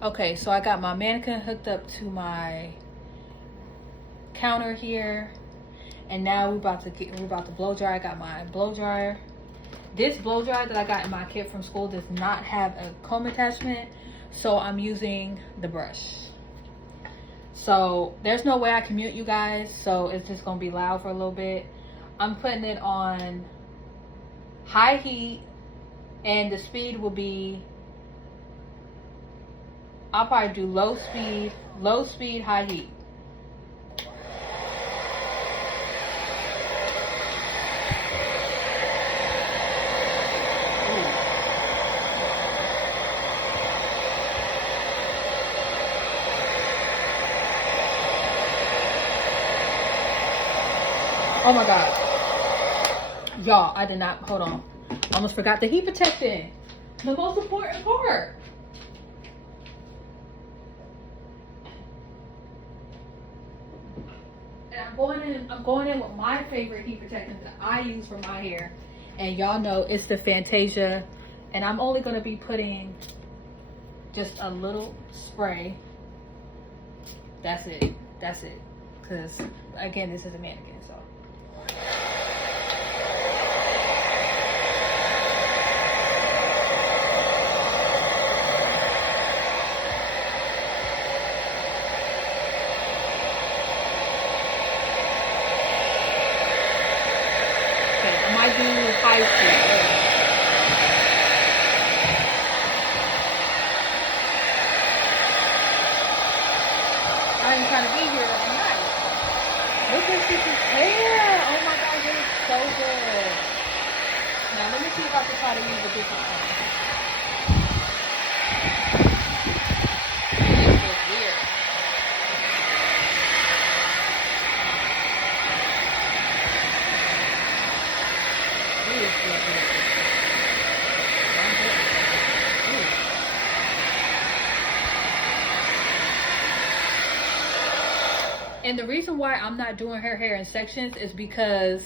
Okay, so I got my mannequin hooked up to my counter here, and now we're about to blow dry. I got my blow dryer. This blow dryer that I got in my kit from school does not have a comb attachment, so I'm using the brush. So there's no way I can mute you guys, so it's just gonna be loud for a little bit. I'm putting it on high heat, and the speed will be, I'll probably do low speed, high heat. Oh my God. Y'all, I did not, hold on. Almost forgot the heat protection. The most important part. And I'm going in with my favorite heat protectant that I use for my hair. And y'all know it's the Fantasia. And I'm only gonna be putting just a little spray. That's it. That's it. Because again, this is a mannequin, so. I might do high speed. I ain't trying to be here all night. Look at this hair. Oh my God, it is so good. Now let me see if I can try to use a different one. This feels weird. This feels weird. And the reason why I'm not doing her hair in sections is because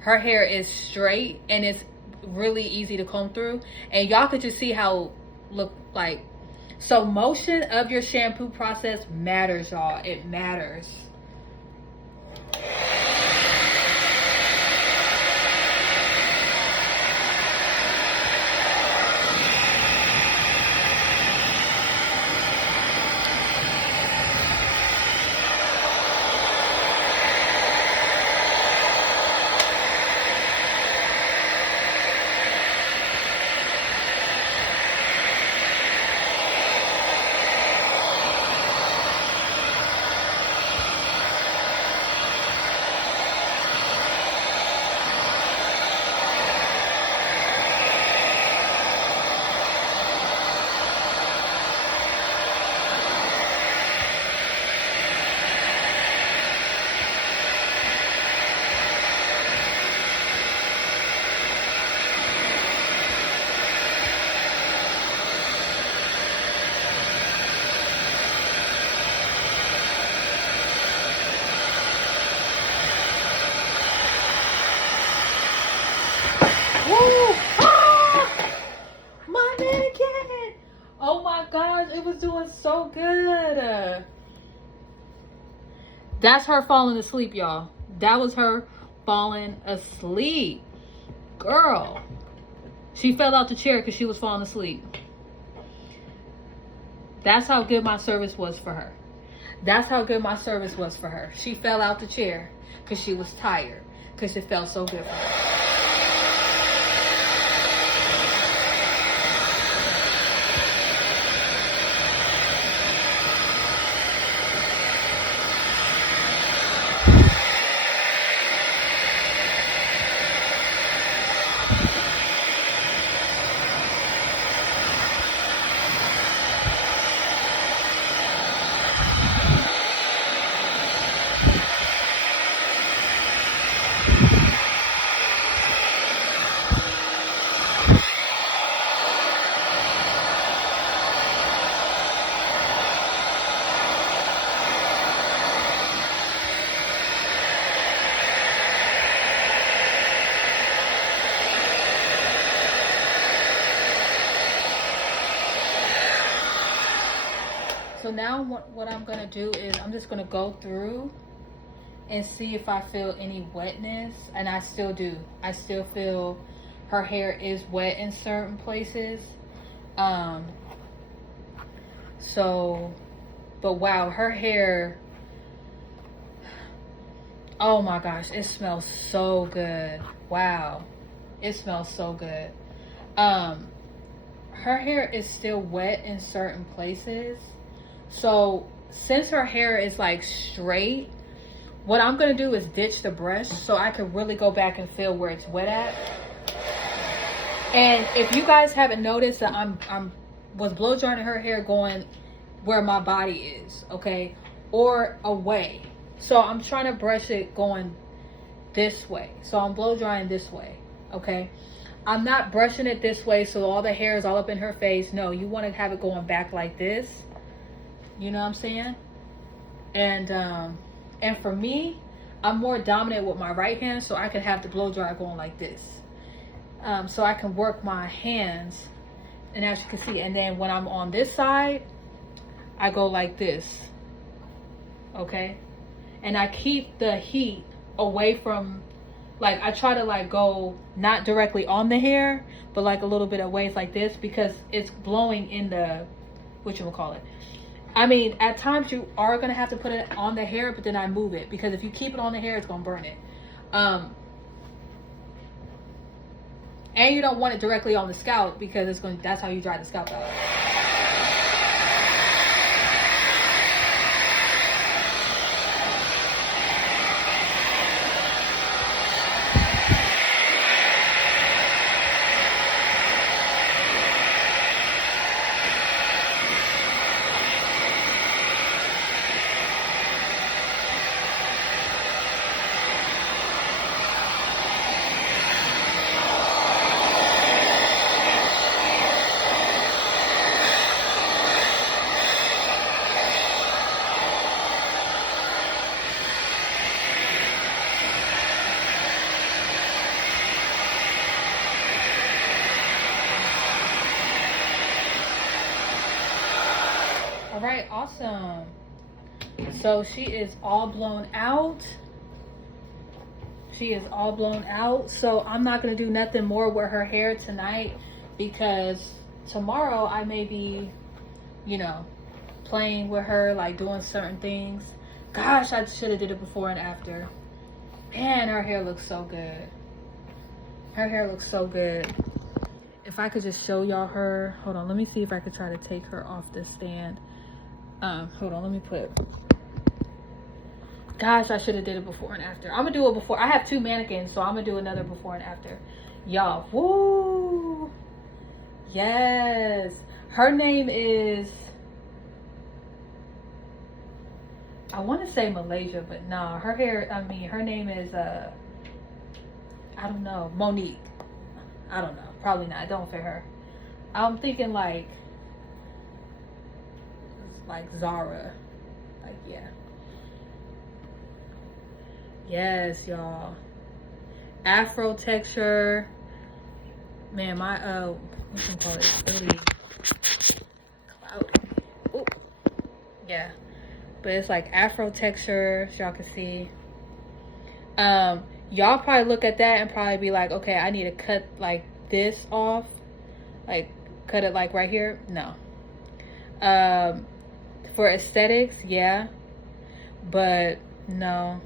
her hair is straight and it's really easy to comb through. And y'all could just see how look like. So motion of your shampoo process matters, y'all. It matters. Oh my gosh, it was doing so good. That's her falling asleep, y'all. That was her falling asleep. Girl. She fell out the chair because she was falling asleep. That's how good my service was for her. That's how good my service was for her. She fell out the chair because she was tired. Because it felt so good for her. So now what I'm gonna do is I'm just gonna go through and see if I feel any wetness, and I still do. I still feel her hair is wet in certain places. So, but wow, her hair, oh my gosh, it smells so good. Wow, it smells so good. Her hair is still wet in certain places. So since her hair is like straight, what I'm gonna do is ditch the brush so I can really go back and feel where it's wet at. And if you guys haven't noticed that I'm was blow drying her hair going where my body is, okay, or away. So I'm trying to brush it going this way. So I'm blow drying this way, okay. I'm not brushing it this way so all the hair is all up in her face. No, you want to have it going back like this. You know what I'm saying? And for me, I'm more dominant with my right hand, so I can have the blow dryer going like this. So I can work my hands, and as you can see, and then when I'm on this side, I go like this, okay? And I keep the heat away from, like, I try to like go not directly on the hair, but like a little bit away like this, because it's blowing in the, whatchamacallit. I mean, at times you are going to have to put it on the hair, but then I move it, because if you keep it on the hair, it's going to burn it. And you don't want it directly on the scalp, because it's going, that's how you dry the scalp out. All right, awesome. So she is all blown out. She is all blown out. So I'm not going to do nothing more with her hair tonight, because tomorrow I may be, you know, playing with her, like doing certain things. Gosh, I should have did it before and after. Man, her hair looks so good. Her hair looks so good. If I could just show y'all her. Hold on, let me see if I could try to take her off the stand. Hold on, let me put. Gosh, I should have did it before and after. I'm gonna do it before. I have 2 mannequins, so I'm gonna do another before and after. Y'all, woo! Yes. Her name is, I want to say Malaysia, but nah, her hair, I mean, her name is, I don't know, Monique. I don't know, probably not, don't fit her. I'm thinking like Zara, like, yeah. Yes, y'all. Afro texture. Man, my, what can I call it? It's really cloudy. Ooh. Yeah. But it's like Afro texture, as y'all can see. Y'all probably look at that and probably be like, okay, I need to cut like this off. Like, cut it like right here. No. For aesthetics, yeah. But no.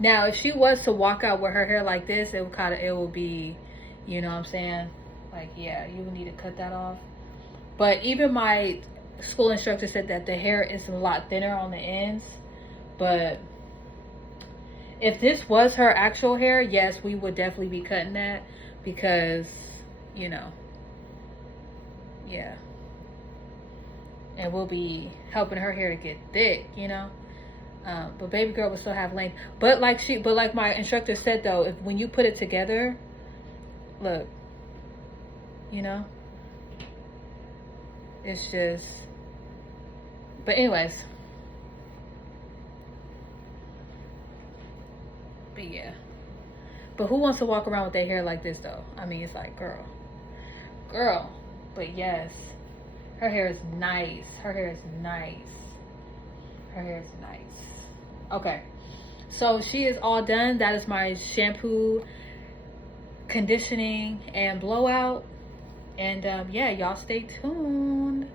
Now, if she was to walk out with her hair like this, it would be, you know what I'm saying? Like, yeah, you would need to cut that off. But even my school instructor said that the hair is a lot thinner on the ends. But if this was her actual hair, yes, we would definitely be cutting that, because, you know, yeah. And we'll be helping her hair to get thick, you know. But baby girl will still have length. But like my instructor said though, when you put it together, look, you know, it's just. But anyways. But yeah. But who wants to walk around with their hair like this though? I mean, it's like, girl. But yes. Her hair is nice. Her hair is nice. Her hair is nice. Okay. So she is all done. That is my shampoo, conditioning, and blowout. And yeah, y'all stay tuned.